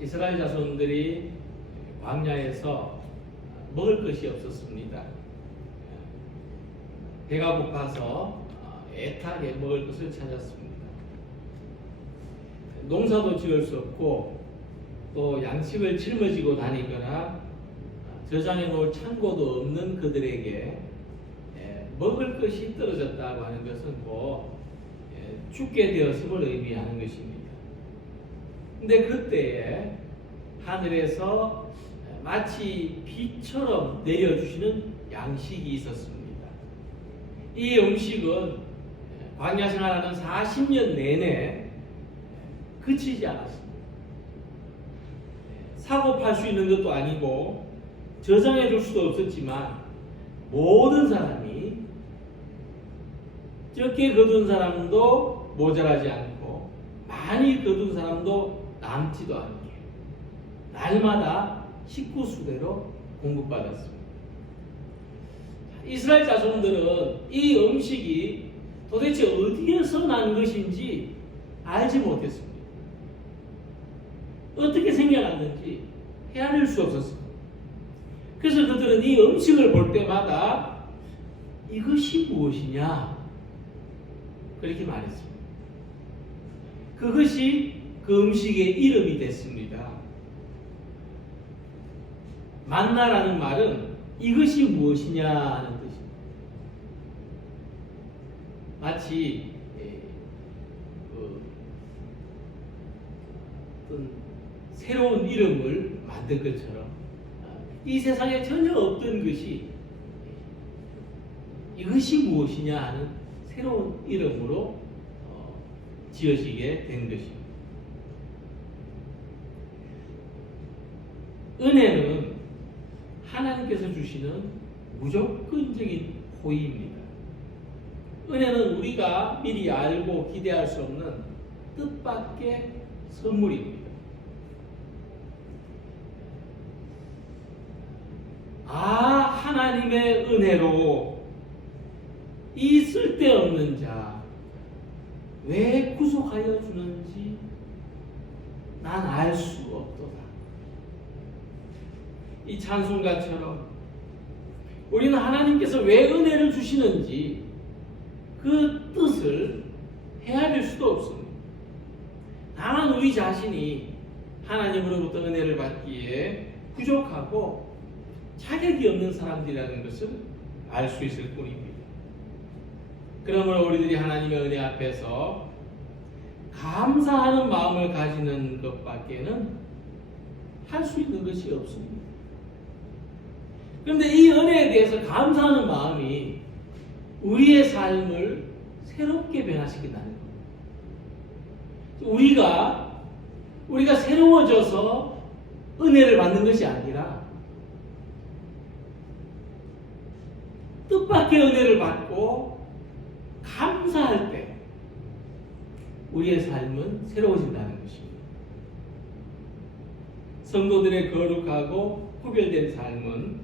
이스라엘 자손들이 광야에서 먹을 것이 없었습니다. 배가 고파서 애타게 먹을 것을 찾았습니다. 농사도 지을 수 없고 또 양식을 짊어지고 다니거나 저장해 놓을 창고도 없는 그들에게 먹을 것이 떨어졌다고 하는 것은 곧 죽게 되었음을 의미하는 것입니다. 근데 그때에 하늘에서 마치 비처럼 내려주시는 양식이 있었습니다. 이 음식은 광야 생활하는 40년 내내 그치지 않았습니다. 사고 팔 수 있는 것도 아니고 저장해 줄 수도 없었지만 모든 사람이 적게 거둔 사람도 모자라지 않고 많이 거둔 사람도 남지도 않게 날마다 식구수대로 공급받았습니다. 이스라엘 자손들은 이 음식이 도대체 어디에서 난 것인지 알지 못했습니다. 어떻게 생겨났는지 헤아릴 수 없었습니다. 그래서 그들은 이 음식을 볼 때마다 이것이 무엇이냐 그렇게 말했습니다. 그것이 그 음식의 이름이 됐습니다. 만나라는 말은 이것이 무엇이냐는 뜻입니다. 마치 어떤 새로운 이름을 만든 것처럼 이 세상에 전혀 없던 것이 이것이 무엇이냐 하는 새로운 이름으로 지어지게 된 것입니다. 은혜는 하나님께서 주시는 무조건적인 호의입니다. 은혜는 우리가 미리 알고 기대할 수 없는 뜻밖의 선물입니다. 하나님의 은혜로 이 쓸데없는 자 왜 구속하여 주는지 난 알 수 없도다. 이 찬송가처럼 우리는 하나님께서 왜 은혜를 주시는지 그 뜻을 헤아릴 수도 없습니다. 다만 우리 자신이 하나님으로부터 은혜를 받기에 부족하고 자격이 없는 사람들이라는 것을 알 수 있을 뿐입니다. 그러므로 우리들이 하나님의 은혜 앞에서 감사하는 마음을 가지는 것밖에는 할 수 있는 것이 없습니다. 그런데 이 은혜에 대해서 감사하는 마음이 우리의 삶을 새롭게 변화시킨다는 겁니다. 우리가 새로워져서 은혜를 받는 것이 아니라 뜻밖의 은혜를 받고 감사할 때 우리의 삶은 새로워진다는 것입니다. 성도들의 거룩하고 구별된 삶은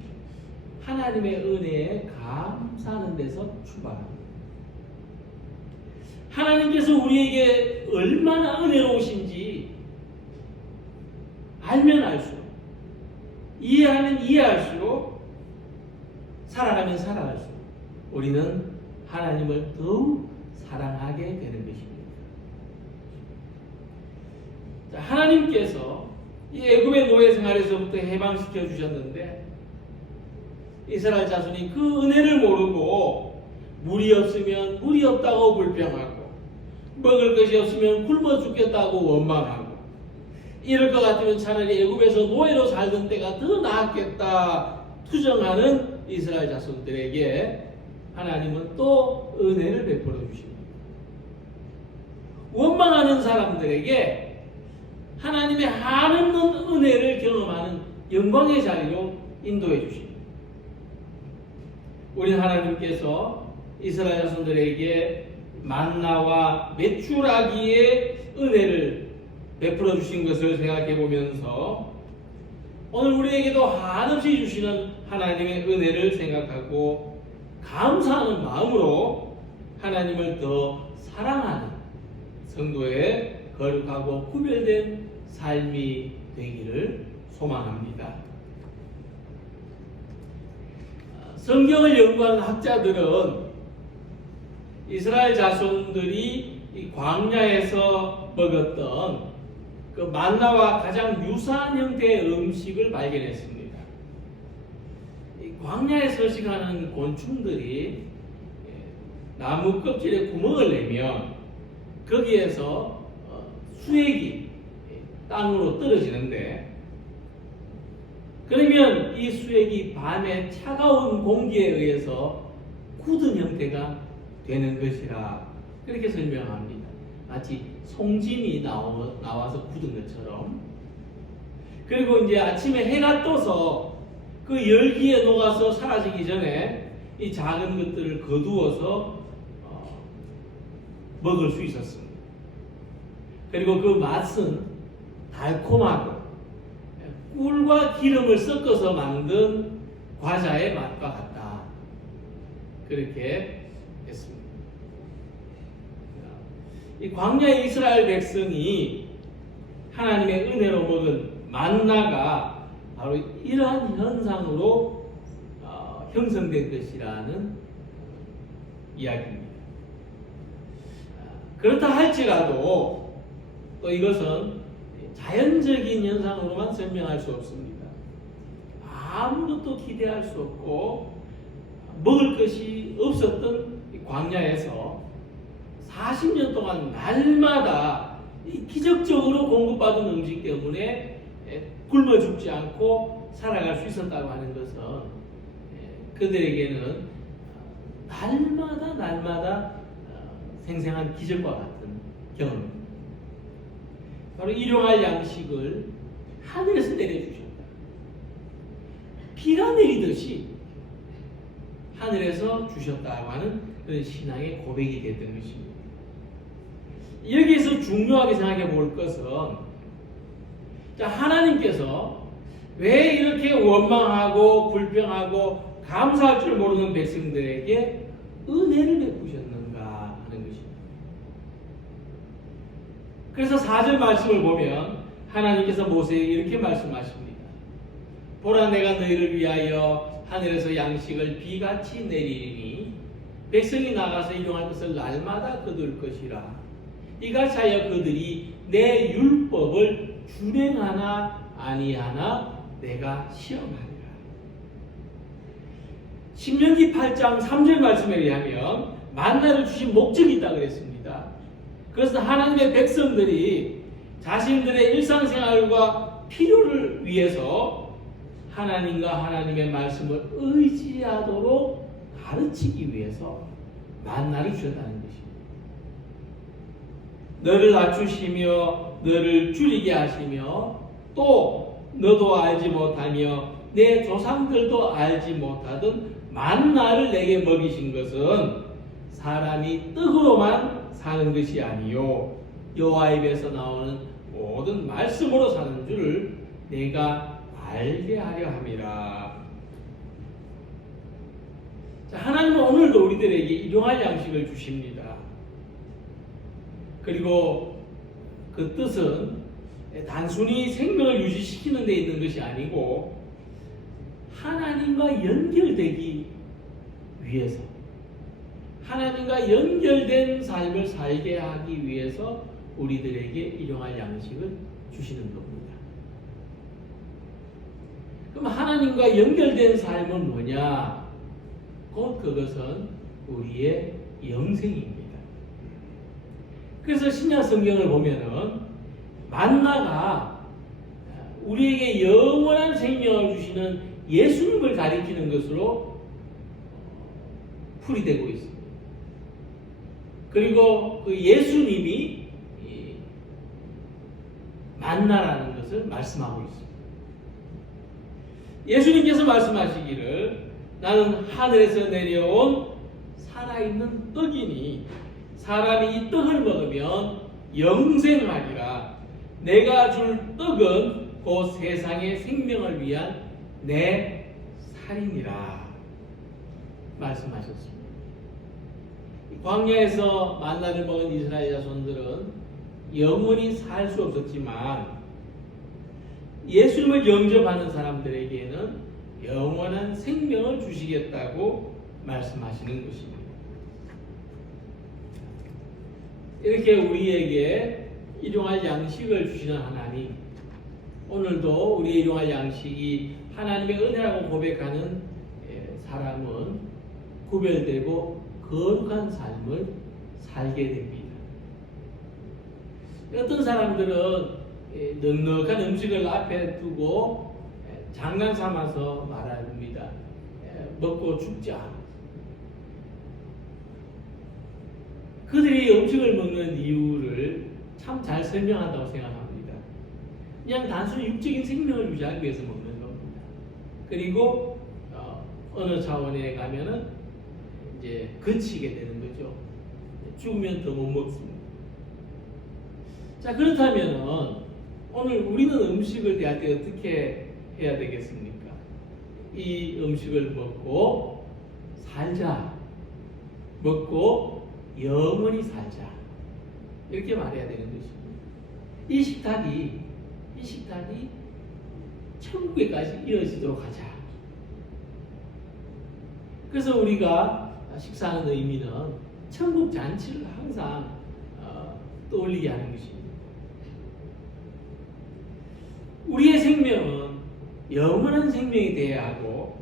하나님의 은혜에 감사하는 데서 출발합니다. 하나님께서 우리에게 얼마나 은혜로우신지 알면 알수록, 이해하면 이해할수록, 살아가면 살아갈수록 우리는 하나님을 더욱 사랑하게 되는 것입니다. 자, 하나님께서 이 애굽의 노예 생활에서부터 해방시켜 주셨는데 이스라엘 자손이 그 은혜를 모르고 물이 없으면 물이 없다고 불평하고 먹을 것이 없으면 굶어 죽겠다고 원망하고 이럴 것 같으면 차라리 애굽에서 노예로 살던 때가 더 나았겠다 투정하는 이스라엘 자손들에게 하나님은 또 은혜를 베풀어 주십니다. 원망하는 사람들에게 하나님의 한없는 은혜를 경험하는 영광의 자리로 인도해 주십니다. 우리 하나님께서 이스라엘 자손들에게 만나와 메추라기의 은혜를 베풀어 주신 것을 생각해 보면서 오늘 우리에게도 한없이 주시는 하나님의 은혜를 생각하고 감사하는 마음으로 하나님을 더 사랑하는 성도의 거룩하고 구별된 삶이 되기를 소망합니다. 성경을 연구하는 학자들은 이스라엘 자손들이 이 광야에서 먹었던 그 만나와 가장 유사한 형태의 음식을 발견했습니다. 이 광야에 서식하는 곤충들이 나무 껍질에 구멍을 내면 거기에서 수액이 땅으로 떨어지는데, 그러면 이 수액이 밤에 차가운 공기에 의해서 굳은 형태가 되는 것이라 그렇게 설명합니다. 마치 송진이 나와서 굳은 것처럼. 그리고 이제 아침에 해가 떠서 그 열기에 녹아서 사라지기 전에 이 작은 것들을 거두어서 먹을 수 있었습니다. 그리고 그 맛은 달콤하고 꿀과 기름을 섞어서 만든 과자의 맛과 같다. 그렇게 했습니다. 이 광야의 이스라엘 백성이 하나님의 은혜로 먹은 만나가 바로 이러한 현상으로 형성된 것이라는 이야기입니다. 그렇다 할지라도 또 이것은 자연적인 현상으로만 설명할 수 없습니다. 아무도 또 기대할 수 없고 먹을 것이 없었던 광야에서 40년 동안 날마다 기적적으로 공급받은 음식 때문에 굶어 죽지 않고 살아갈 수 있었다고 하는 것은 그들에게는 날마다 생생한 기적과 같은 경험입니다. 바로 일용할 양식을 하늘에서 내려주셨다. 비가 내리듯이 하늘에서 주셨다고 하는 그런 신앙의 고백이 됐던 것입니다. 여기에서 중요하게 생각해 볼 것은, 하나님께서 왜 이렇게 원망하고 불평하고 감사할 줄 모르는 백성들에게 은혜를 베푸셨는가 하는 것입니다. 그래서 4절 말씀을 보면 하나님께서 모세에게 이렇게 말씀하십니다. 보라, 내가 너희를 위하여 하늘에서 양식을 비같이 내리니 백성이 나가서 일용할 것을 날마다 거둘 것이라. 이같이 하여 그들이 내 율법을 준행하나 아니하나 내가 시험하리라. 신명기 8장 3절 말씀에 의하면 만나를 주신 목적이 있다고 그랬습니다. 그것은 하나님의 백성들이 자신들의 일상생활과 필요를 위해서 하나님과 하나님의 말씀을 의지하도록 가르치기 위해서 만나를 주셨다는 것입니다. 너를 낮추시며 너를 줄이게 하시며 또 너도 알지 못하며 내 조상들도 알지 못하던 만나를 내게 먹이신 것은 사람이 떡으로만 사는 것이 아니요 여호와 입에서 나오는 모든 말씀으로 사는 줄을 내가 알게 하려 함이라. 하나님은 오늘도 우리들에게 일용할 양식을 주십니다. 그리고 그 뜻은 단순히 생명을 유지시키는 데 있는 것이 아니고 하나님과 연결되기 위해서, 하나님과 연결된 삶을 살게 하기 위해서 우리들에게 일용할 양식을 주시는 겁니다. 그럼 하나님과 연결된 삶은 뭐냐? 곧 그것은 우리의 영생입니다. 그래서 신약 성경을 보면은 만나가 우리에게 영원한 생명을 주시는 예수님을 가리키는 것으로 풀이되고 있습니다. 그리고 그 예수님이 만나라는 것을 말씀하고 있습니다. 예수님께서 말씀하시기를 나는 하늘에서 내려온 살아있는 떡이니 사람이 이 떡을 먹으면 영생하리라. 내가 줄 떡은 곧 세상의 생명을 위한 내 살이니라 말씀하셨습니다. 광야에서 만나를 먹은 이스라엘 자손들은 영원히 살 수 없었지만 예수님을 영접하는 사람들에게는 영원한 생명을 주시겠다고 말씀하시는 것입니다. 이렇게 우리에게 일용할 양식을 주시는 하나님, 오늘도 우리의 일용할 양식이 하나님의 은혜라고 고백하는 사람은 구별되고 거룩한 삶을 살게 됩니다. 어떤 사람들은 넉넉한 음식을 앞에 두고 장난 삼아서 말합니다. 먹고 죽자. 그들이 음식을 먹는 이유를 참 잘 설명한다고 생각합니다. 그냥 단순히 육적인 생명을 유지하기 위해서 먹는 겁니다. 그리고 어느 차원에 가면은 이제 거치게 되는 거죠. 죽으면 더 못 먹습니다. 자, 그렇다면은 오늘 우리는 음식을 대할 때 어떻게 해야 되겠습니까? 이 음식을 먹고 살자. 먹고 영원히 살자. 이렇게 말해야 되는 것입니다. 이 식탁이 천국에까지 이어지도록 하자. 그래서 우리가 식사하는 의미는 천국 잔치를 항상 떠올리게 하는 것입니다. 우리의 생명은 영원한 생명이 되어야 하고,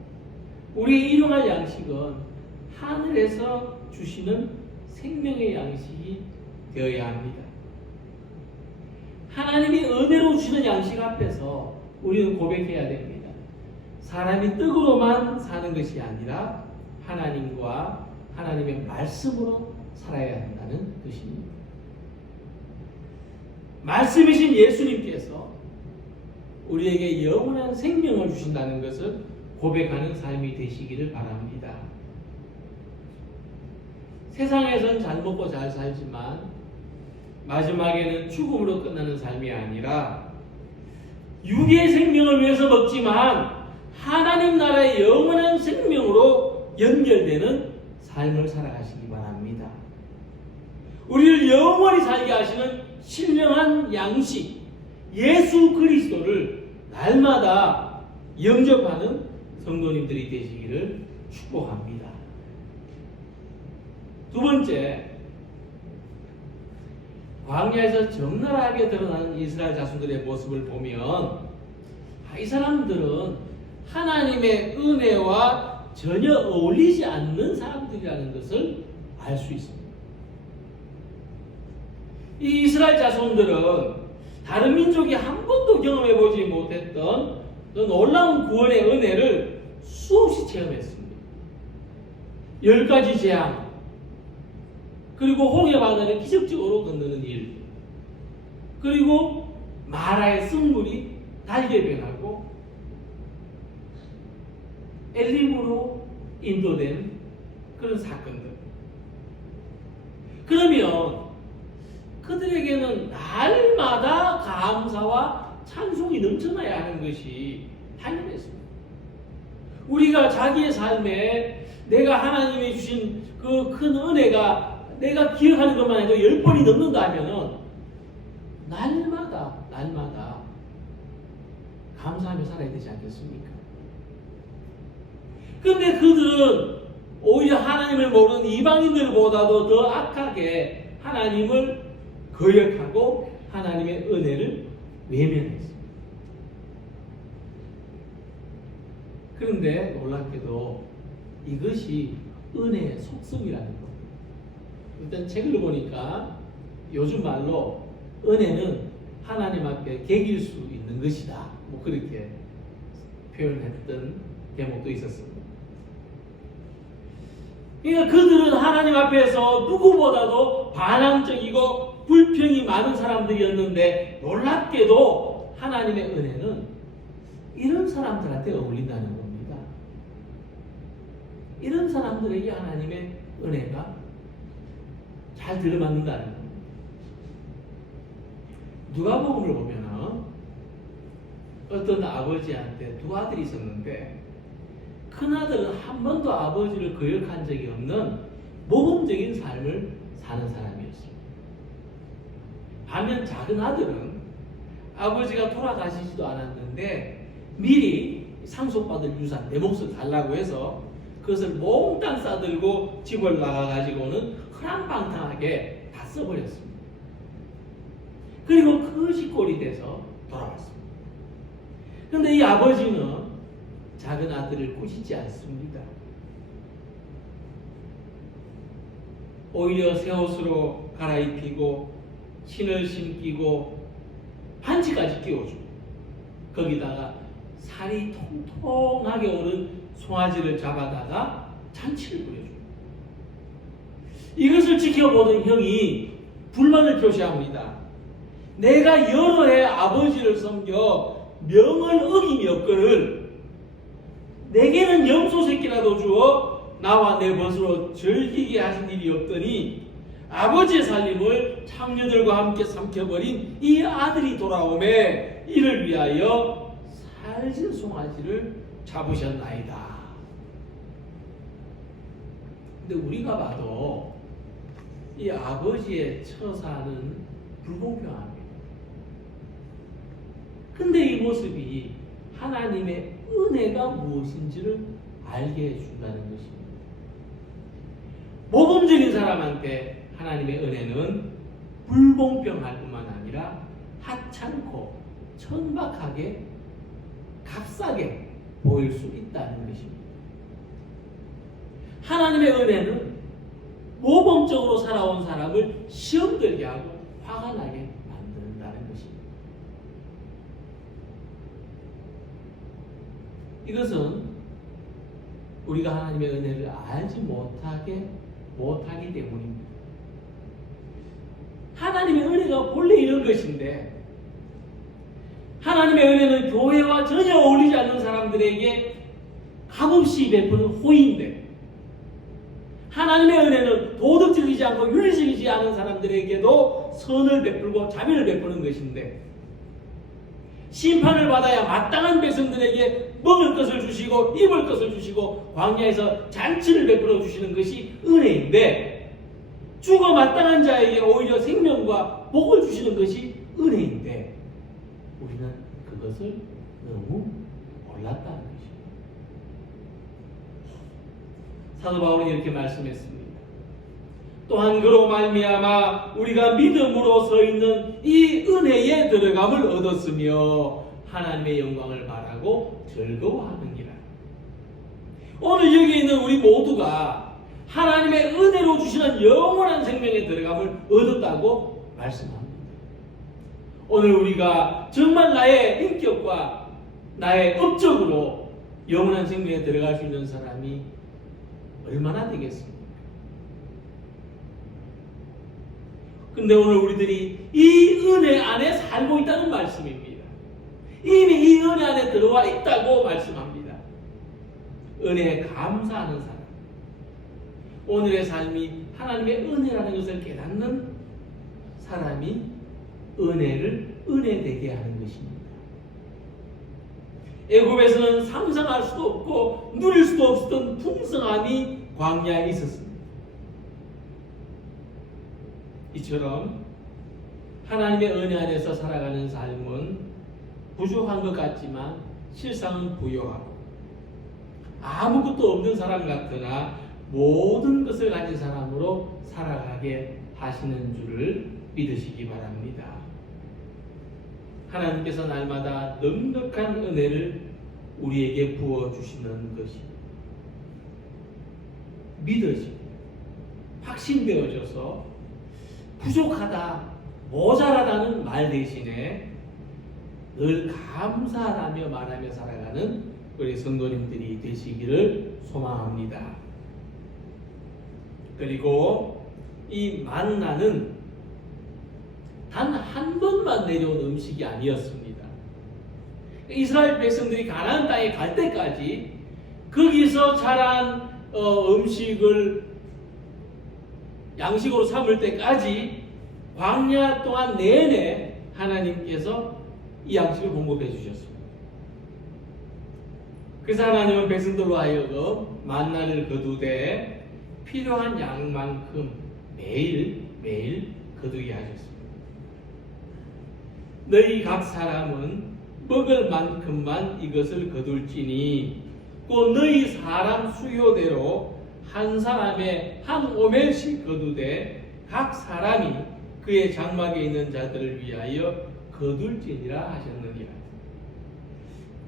우리의 일용할 양식은 하늘에서 주시는 생명의 양식이 되어야 합니다. 하나님이 은혜로 주시는 양식 앞에서 우리는 고백해야 됩니다. 사람이 떡으로만 사는 것이 아니라 하나님과 하나님의 말씀으로 살아야 한다는 것입니다. 말씀이신 예수님께서 우리에게 영원한 생명을 주신다는 것을 고백하는 삶이 되시기를 바랍니다. 세상에선 잘 먹고 잘 살지만 마지막에는 죽음으로 끝나는 삶이 아니라 육의 생명을 위해서 먹지만 하나님 나라의 영원한 생명으로 연결되는 삶을 살아가시기 바랍니다. 우리를 영원히 살게 하시는 신령한 양식 예수 그리스도를 날마다 영접하는 성도님들이 되시기를 축복합니다. 두 번째, 광야에서 적나라하게 드러나는 이스라엘 자손들의 모습을 보면 이 사람들은 하나님의 은혜와 전혀 어울리지 않는 사람들이라는 것을 알 수 있습니다. 이 이스라엘 자손들은 다른 민족이 한 번도 경험해보지 못했던 그 놀라운 구원의 은혜를 수없이 체험했습니다. 10가지 재앙, 그리고 홍해 바다를 기적적으로 건너는 일, 그리고 마라의 쓴물이 달게 변하고 엘림으로 인도된 그런 사건들. 그러면 그들에게는 날마다 감사와 찬송이 넘쳐나야 하는 것이 당연했습니다. 우리가 자기의 삶에 내가 하나님이 주신 그 큰 은혜가 내가 기억하는 것만 해도 10번이 넘는다면 날마다 감사하며 살아야 되지 않겠습니까? 그런데 그들은 오히려 하나님을 모르는 이방인들보다도 더 악하게 하나님을 거역하고 하나님의 은혜를 외면했습니다. 그런데 놀랍게도 이것이 은혜의 속성이라는 겁니다. 일단 책을 보니까 요즘 말로 은혜는 하나님 앞에 개길 수 있는 것이다. 뭐 그렇게 표현했던 대목도 있었습니다. 그러니까 그들은 하나님 앞에서 누구보다도 반항적이고 불평이 많은 사람들이었는데 놀랍게도 하나님의 은혜는 이런 사람들한테 어울린다는 겁니다. 이런 사람들에게 하나님의 은혜가 잘 들어맞는다는 겁니다. 누가복음을 보면은 어떤 아버지한테 두 아들이 있었는데 큰아들은 한 번도 아버지를 거역한 적이 없는 모범적인 삶을 사는 사람이었습니다. 반면 작은 아들은 아버지가 돌아가시지도 않았는데 미리 상속받을 유산 내 몫을 달라고 해서 그것을 몽땅 싸들고 집을 나가가지고는 허랑방탕하게 다 써버렸습니다. 그리고 그 시골이 돼서 돌아왔습니다. 그런데 이 아버지는 작은 아들을 꾸짖지 않습니다. 오히려 새 옷으로 갈아입히고 신을 신기고 반지까지 끼워주고 거기다가 살이 통통하게 오른 송아지를 잡아다가 잔치를 부려줍니다. 이것을 지켜보던 형이 불만을 표시합니다. 내가 여러 해 아버지를 섬겨 명을 어김이었거늘 내게는 염소 새끼라도 주어 나와 내 벗으로 즐기게 하신 일이 없더니 아버지의 살림을 창녀들과 함께 삼켜버린 이 아들이 돌아오매 이를 위하여 살진 송아지를 잡으셨나이다. 근데 우리가 봐도 이 아버지의 처사는 불공평합니다. 근데 이 모습이 하나님의 은혜가 무엇인지를 알게 해준다는 것입니다. 모범적인 사람한테 하나님의 은혜는 불공평할 뿐만 아니라 하찮고 천박하게 값싸게 보일 수 있다는 것입니다. 하나님의 은혜는 모범적으로 살아온 사람을 시험 들게 하고 화가 나게 만든다는 것입니다. 이것은 우리가 하나님의 은혜를 알지 못하기 때문입니다. 하나님의 은혜가 본래 이런 것인데 하나님의 은혜는 교회와 전혀 어울리지 않는 사람들에게 값없이 베푸는 호의인데 하나님의 은혜는 도덕적이지 않고 윤리적이지 않은 사람들에게도 선을 베풀고 자비를 베푸는 것인데 심판을 받아야 마땅한 백성들에게 먹을 것을 주시고 입을 것을 주시고 광야에서 잔치를 베풀어 주시는 것이 은혜인데 죽어 마땅한 자에게 오히려 생명과 복을 주시는 것이 은혜인데 우리는 그것을 너무 몰랐다는 것입니다. 사도 바울은 이렇게 말씀했습니다. 또한 그로 말미암아 우리가 믿음으로 서 있는 이 은혜에 들어감을 얻었으며 하나님의 영광을 바라고 즐거워하느니라. 오늘 여기 있는 우리 모두가 하나님의 은혜로 주시는 영원한 생명에 들어감을 얻었다고 말씀합니다. 오늘 우리가 정말 나의 인격과 나의 업적으로 영원한 생명에 들어갈 수 있는 사람이 얼마나 되겠습니까? 근데 오늘 우리들이 이 은혜 안에 살고 있다는 말씀입니다. 이미 이 은혜 안에 들어와 있다고 말씀합니다. 은혜에 감사하는 사람. 오늘의 삶이 하나님의 은혜라는 것을 깨닫는 사람이 은혜를 은혜되게 하는 것입니다. 애굽에서는 상상할 수도 없고 누릴 수도 없었던 풍성함이 광야에 있었습니다. 이처럼 하나님의 은혜 안에서 살아가는 삶은 부족한 것 같지만 실상은 부요하고 아무것도 없는 사람 같으나 모든 것을 가진 사람으로 살아가게 하시는 줄을 믿으시기 바랍니다. 하나님께서 날마다 넉넉한 은혜를 우리에게 부어주시는 것이 믿어지고 확신되어져서 부족하다, 모자라다는 말 대신에 늘 감사하며 말하며 살아가는 우리 성도님들이 되시기를 소망합니다. 그리고 이 만나는 단 한 번만 내려온 음식이 아니었습니다. 이스라엘 백성들이 가나안 땅에 갈 때까지 거기서 자란 음식을 양식으로 삼을 때까지 광야 동안 내내 하나님께서 이 양식을 공급해 주셨습니다. 그래서 하나님은 백성들로 하여금 만나를 거두되 필요한 양만큼 매일 거두게 하셨습니다. 너희 각 사람은 먹을 만큼만 이것을 거둘지니 곧 너희 사람 수요대로 한 사람의 한 오멜씩 거두되 각 사람이 그의 장막에 있는 자들을 위하여 거둘지니라 하셨느니라.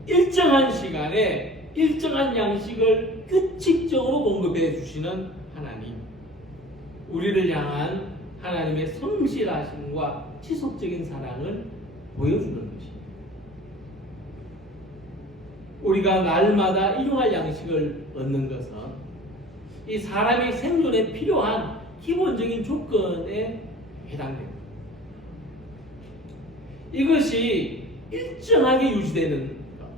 일정한 시간에 일정한 양식을 규칙적으로 공급해 주시는 하나님, 우리를 향한 하나님의 성실하심과 지속적인 사랑을 보여주는 것입니다. 우리가 날마다 일용할 양식을 얻는 것은 이 사람의 생존에 필요한 기본적인 조건에 해당됩니다. 이것이 일정하게 유지되는 것.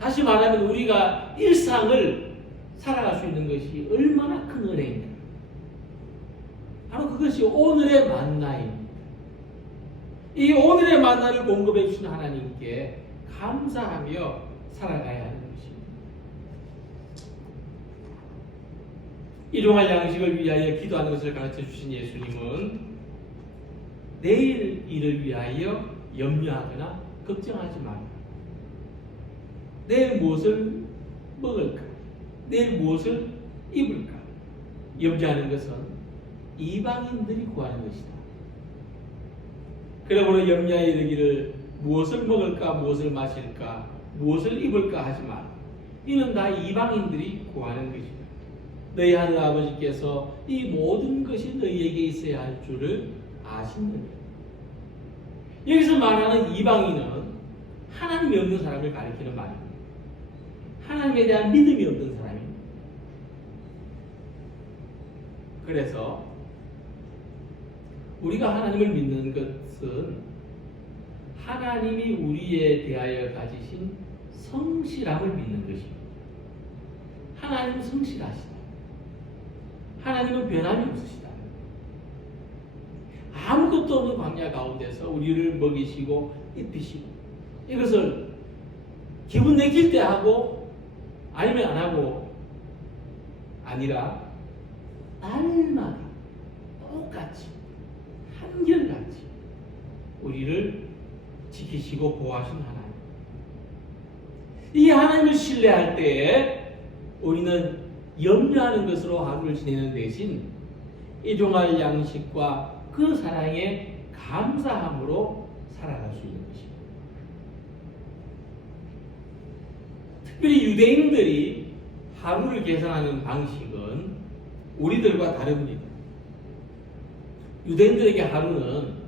다시 말하면 우리가 일상을 살아갈 수 있는 것이 얼마나 큰 은혜인가. 바로 그것이 오늘의 만나입니다. 이 오늘의 만나를 공급해 주신 하나님께 감사하며 살아가야 하는 것입니다. 일용할 양식을 위하여 기도하는 것을 가르쳐 주신 예수님은 내일 일을 위하여 염려하거나 걱정하지 마라. 내일 무엇을 먹을까? 내일 무엇을 입을까? 염려하는 것은 이방인들이 구하는 것이다. 그러므로 염려에 이르기를 무엇을 먹을까, 무엇을 마실까, 무엇을 입을까 하지 마라. 이는 다 이방인들이 구하는 것이다. 너희 하늘 아버지께서 이 모든 것이 너희에게 있어야 할 줄을 아시느니라. 여기서 말하는 이방인은 하나님이 없는 사람을 가리키는 말입니다. 하나님에 대한 믿음이 없는 사람입니다. 그래서 우리가 하나님을 믿는 것은 하나님이 우리에 대하여 가지신 성실함을 믿는 것입니다. 하나님은 성실하시다. 하나님은 변함이 없으시다. 아무것도 없는 광야 가운데서 우리를 먹이시고 입히시고, 이것을 기분 내킬 때 하고 아니면 안 하고 아니라 날마다 똑같이 한결같이 우리를 지키시고 보호하신 하나님. 이 하나님을 신뢰할 때에 우리는 염려하는 것으로 하루를 지내는 대신 일용할 양식과 그 사랑에 감사함으로 살아갈 수 있는 것입니다. 특별히 유대인들이 하루를 계산하는 방식은 우리들과 다릅니다. 유대인들에게 하루는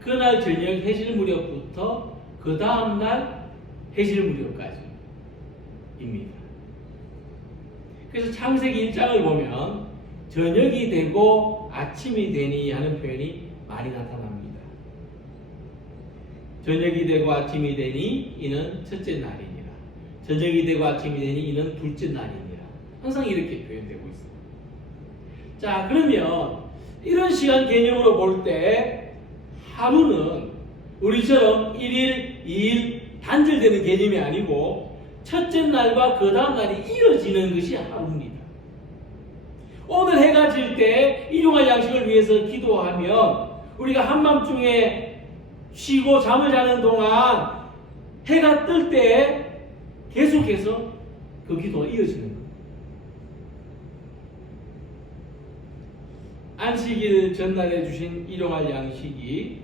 그날 저녁 해질 무렵부터 그 다음날 해질 무렵까지입니다. 그래서 창세기 1장을 보면 저녁이 되고 아침이 되니 하는 표현이 많이 나타납니다. 저녁이 되고 아침이 되니 이는 첫째 날이니라. 저녁이 되고 아침이 되니 이는 둘째 날이니라. 항상 이렇게 표현되고 있습니다. 자, 그러면 이런 시간 개념으로 볼 때 하루는 우리처럼 1일, 2일 단절되는 개념이 아니고 첫째 날과 그 다음 날이 이어지는 것이 하루입니다. 오늘 해가 질 때 일용할 양식을 위해서 기도하면 우리가 한밤중에 쉬고 잠을 자는 동안 해가 뜰 때 계속해서 그 기도가 이어지는 거예요. 안식일 전날에 주신 일용할 양식이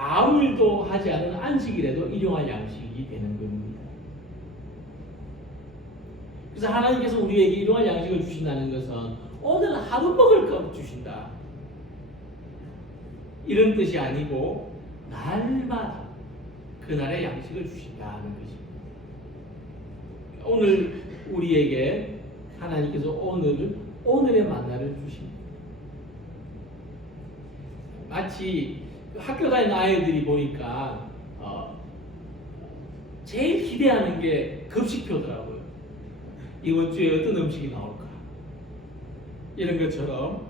아무 일도 하지 않은 안식일에도 일용할 양식이 되는 겁니다. 그래서 하나님께서 우리에게 일용할 양식을 주신다는 것은 오늘 하루 먹을 것 주신다, 이런 뜻이 아니고 날마다 그날의 양식을 주신다는 것입니다. 오늘 우리에게 하나님께서 오늘의 만나를 주십니다. 마치 학교 다니는 아이들이 보니까 제일 기대하는 게 급식표더라고요. 이번 주에 어떤 음식이 나올까? 이런 것처럼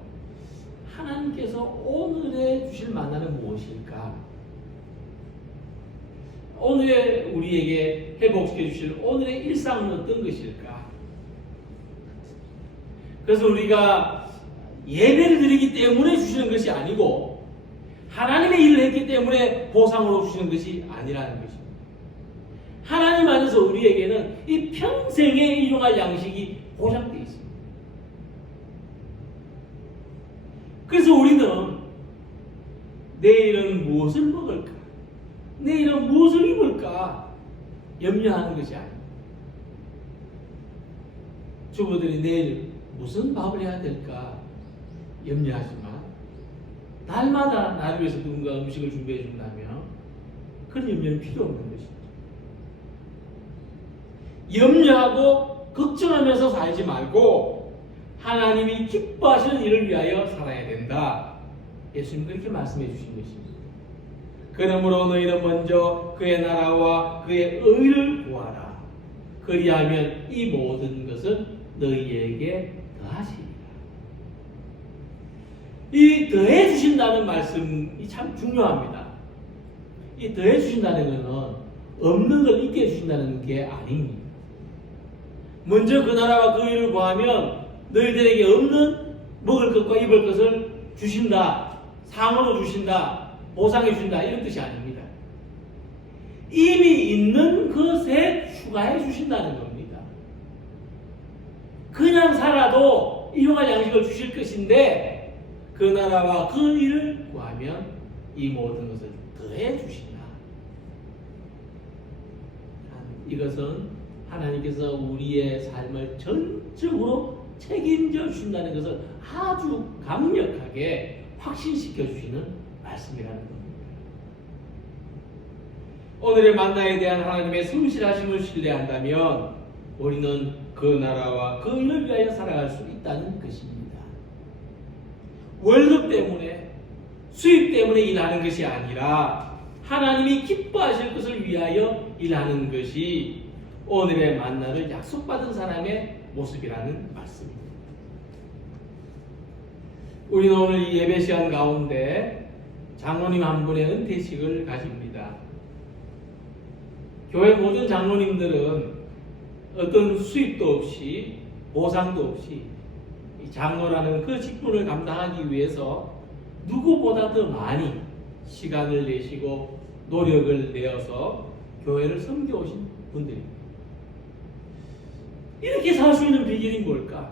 하나님께서 오늘에 주실 만나는 무엇일까? 오늘에 우리에게 회복시켜 주실 오늘의 일상은 어떤 것일까? 그래서 우리가 예배를 드리기 때문에 주시는 것이 아니고 하나님의 일을 했기 때문에 보상으로 주시는 것이 아니라는 것입니다. 하나님 안에서 우리에게는 이 평생에 일용할 양식이 보장되어 있습니다. 그래서 우리는 내일은 무엇을 먹을까? 내일은 무엇을 입을까? 염려하는 것이 아닙니다. 주부들이 내일 무슨 밥을 해야 될까? 염려하지만 날마다 나를 위해서 누군가 음식을 준비해 준다면 그런 염려는 필요 없는 것입니다. 염려하고 걱정하면서 살지 말고 하나님이 기뻐하시는 일을 위하여 살아야 된다. 예수님 그렇게 말씀해 주신 것입니다. 그러므로 너희는 먼저 그의 나라와 그의 의를 구하라. 그리하면 이 모든 것은 너희에게 더하시리라. 이 더해 주신다는 말씀이 참 중요합니다. 이 더해 주신다는 것은 없는 걸 있게 해 주신다는 게 아닙니다. 먼저 그 나라와 그 의를 구하면 너희들에게 없는 먹을 것과 입을 것을 주신다. 상으로 주신다. 보상해 주신다. 이런 뜻이 아닙니다. 이미 있는 것에 추가해 주신다는 겁니다. 그냥 살아도 일용할 양식을 주실 것인데 그 나라와 그 일을 구하면 이 모든 것을 더해 주신다. 이것은 하나님께서 우리의 삶을 전적으로 책임져 주신다는 것을 아주 강력하게 확신시켜 주시는 말씀이라는 겁니다. 오늘의 만나에 대한 하나님의 성실하심을 신뢰한다면 우리는 그 나라와 그 일을 위하여 살아갈 수 있다는 것입니다. 월급 때문에 수입 때문에 일하는 것이 아니라 하나님이 기뻐하실 것을 위하여 일하는 것이 오늘의 만나를 약속받은 사람의 모습이라는 말씀입니다. 우리는 오늘 이 예배 시간 가운데 장로님 한 분의 은퇴식을 가집니다. 교회 모든 장로님들은 어떤 수입도 없이 보상도 없이 이 장로라는 그 직분을 감당하기 위해서 누구보다 더 많이 시간을 내시고 노력을 내어서 교회를 섬겨오신 분들입니다. 이렇게 살 수 있는 비결이 뭘까?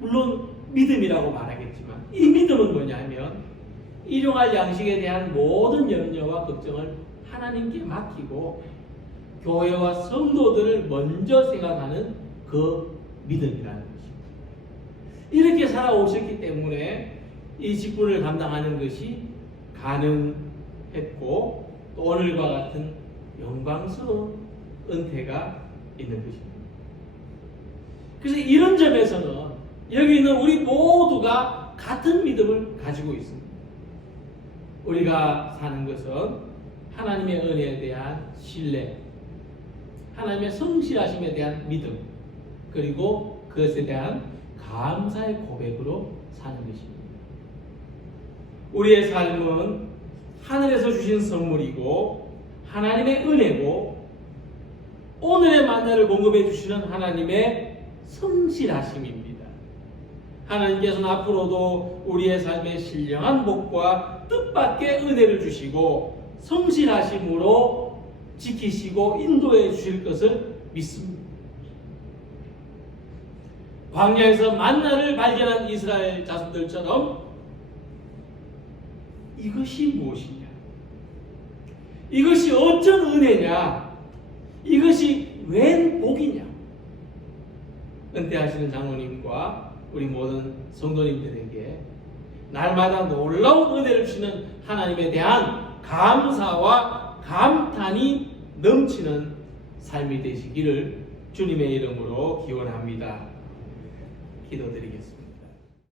물론 믿음이라고 말하겠지만 이 믿음은 뭐냐면 일용할 양식에 대한 모든 염려와 걱정을 하나님께 맡기고 교회와 성도들을 먼저 생각하는 그 믿음이라는 것입니다. 이렇게 살아오셨기 때문에 이 직분을 감당하는 것이 가능했고 또 오늘과 같은 영광스러운 은퇴가 있는 것입니다. 그래서 이런 점에서는 여기 있는 우리 모두가 같은 믿음을 가지고 있습니다. 우리가 사는 것은 하나님의 은혜에 대한 신뢰, 하나님의 성실하심에 대한 믿음, 그리고 그것에 대한 감사의 고백으로 사는 것입니다. 우리의 삶은 하늘에서 주신 선물이고 하나님의 은혜고 오늘의 만나를 공급해 주시는 하나님의 성실하심입니다. 하나님께서는 앞으로도 우리의 삶에 신령한 복과 뜻밖의 은혜를 주시고 성실하심으로 지키시고 인도해 주실 것을 믿습니다. 광야에서 만나를 발견한 이스라엘 자손들처럼 이것이 무엇이냐? 이것이 어쩐 은혜냐? 이것이 웬 복이냐? 은퇴하시는 장로님과 우리 모든 성도님들에게 날마다 놀라운 은혜를 주시는 하나님에 대한 감사와 감탄이 넘치는 삶이 되시기를 주님의 이름으로 기원합니다. 기도드리겠습니다.